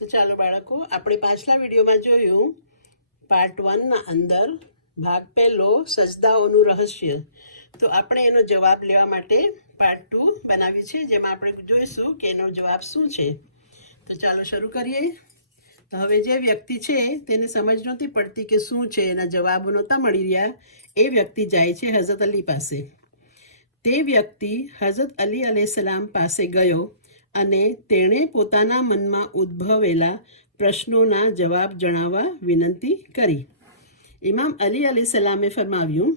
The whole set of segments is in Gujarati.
તો ચાલો બાળકો, આપણે પાછલા વિડીયોમાં જોયું પાર્ટ વનના અંદર ભાગ પહેલો, સજદાઓનું રહસ્ય. તો આપણે એનો જવાબ લેવા માટે પાર્ટ ટુ બનાવ્યું છે, જેમાં આપણે જોઈશું કે એનો જવાબ શું છે. તો ચાલો શરૂ કરીએ. તો હવે જે વ્યક્તિ છે, તેને સમજ નહોતી પડતી કે શું છે, એના જવાબો નહોતા મળી રહ્યા. એ વ્યક્તિ જાય છે હઝરત અલી પાસે. તે વ્યક્તિ હઝરત અલી અલેસલામ પાસે ગયો. અને તેણે પોતાના મનમાં ઉદ્ભવેલા પ્રશ્નોના જવાબ જણાવવા વિનંતી કરી. ઇમામ અલી અલી સલામે ફરમાવ્યું,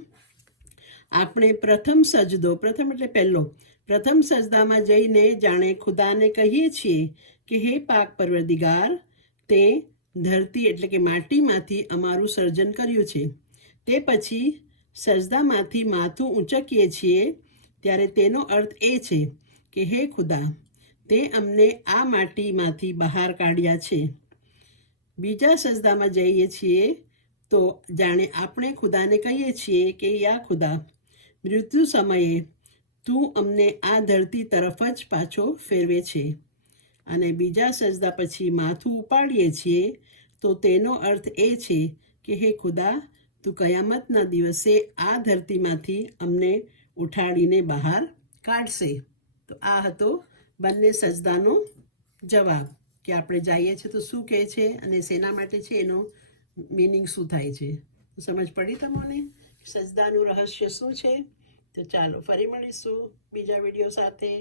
આપણે પ્રથમ સજદો, પ્રથમ એટલે પહેલો, પ્રથમ સજદામાં જઈને જાણે ખુદાને કહીએ છીએ કે, હે પાક પરવરદિગાર, તે ધરતી એટલે કે માટીમાંથી અમારું સર્જન કર્યું છે. તે પછી સજદામાંથી માથું ઊંચકીએ છીએ, ત્યારે તેનો અર્થ એ છે કે, હે ખુદા તે અમને આ માટીમાંથી બહાર કાઢ્યા છે. બીજા સજદામાં જઈએ છીએ તો જાણે આપણે ખુદાને કહીએ છીએ કે, યા ખુદા, મૃત્યુ સમયે તું અમને આ ધરતી તરફ જ પાછો ફેરવે છે. અને બીજા સજદા પછી માથું ઉપાડીએ છીએ તો તેનો અર્થ એ છે કે, હે ખુદા, તું કયામતના દિવસે આ ધરતીમાંથી અમને ઉઠાડીને બહાર કાઢશે. તો આ હતો બંને સજદાનો જવાબ કે આપણે જઈએ છીએ તો શું કહે છે અને શેના માટે છે, એનો મિનિંગ શું થાય છે? સમજ પડી તમને? સજદાનું રહસ્ય શું છે? તો ચાલો ફરી મળીશું બીજા વીડિયો સાથે.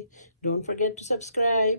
Don't forget two subscribe